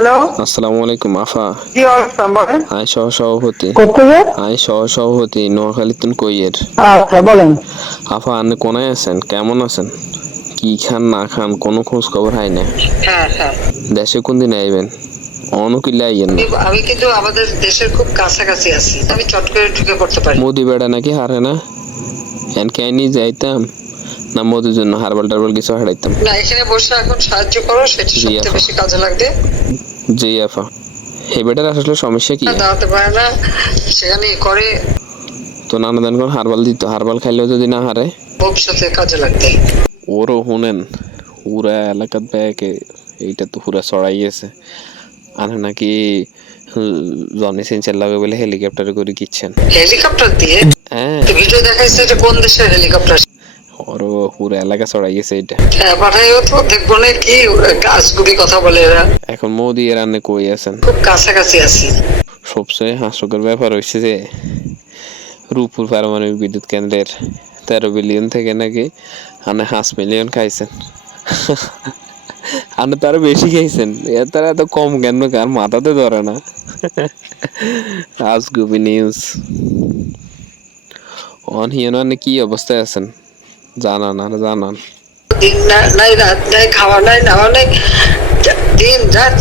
Hello, আসসালামু আলাইকুম আফা। কি অবস্থা বলেন? আই সহসভাপতি। কোথেকে? আই সহসভাপতি নোয়াখালীতুন কইয়ের। আচ্ছা বলেন। আফা আপনি কোনায় আছেন? কেমন আছেন? কি খান না খান কোনো খোঁজ খবর হয় না। হ্যাঁ হ্যাঁ, দেশে কোন দিন আইবেন? অনুকিলে আইয়েন না। আমি কিন্তু আমাদের দেশের খুব কাছাকাছি আছি, আমি চট করে ঢুকে পড়তে পারি। মোদি বেড়া নাকি হারে না? এন কেনি যাইতাম না মোদির জন্য হারবাল টারবাল কিছু হারাইতাম। না, এখানে বসে এখন সাহায্য করো, সেটা জি সবচেয়ে আফা। বেশি কাজে লাগবে। জি আফা। হে বেটার আসলে সমস্যা কি? দাঁড়াতে পারে না, সেখানে করে তো নানা দিন করে হারবাল দিত, হারবাল খাইলেও যদি না হারে ভবিষ্যতে কাজে লাগবে। ওরও শুনেন পুরা এলাকাত ব্যাকে এইটা তো পুরা ছড়াইয়েছে আর নাকি জনি সিনচার লাগে বলে হেলিকপ্টারে করে কিচ্ছেন। হেলিকপ্টার দিয়ে হ্যাঁ, তো ভিডিও দেখাইছে, এটা কোন দেশের হেলিকপ্টার? ওরও পুরা এলাকা ছড়াইয়েছে এটা। হ্যাঁ পাঠাইও তো, দেখবো না কি গাছগুলি কথা বলে এরা। এখন মোদি এর আনে কই আছেন? খুব কাছাকাছি আছি। সবচেয়ে হাস্যকর ব্যাপার হচ্ছে যে রূপপুর পারমাণবিক বিদ্যুৎ কেন্দ্রের 13 বিলিয়ন থেকে নাকি 5 মিলিয়ন খাইছেন। আপনি তো আরো বেশি খাইছেন, তারা এত কম কেন কার মাথাতে ধরে না। আজগুবি নিউজ অন হিয়ন কি অবস্থায় আছেন জানান আর জানান। দিন নাই, রাত নাই, খাওয়া নাই, নাওয়া নাই, দিন রাত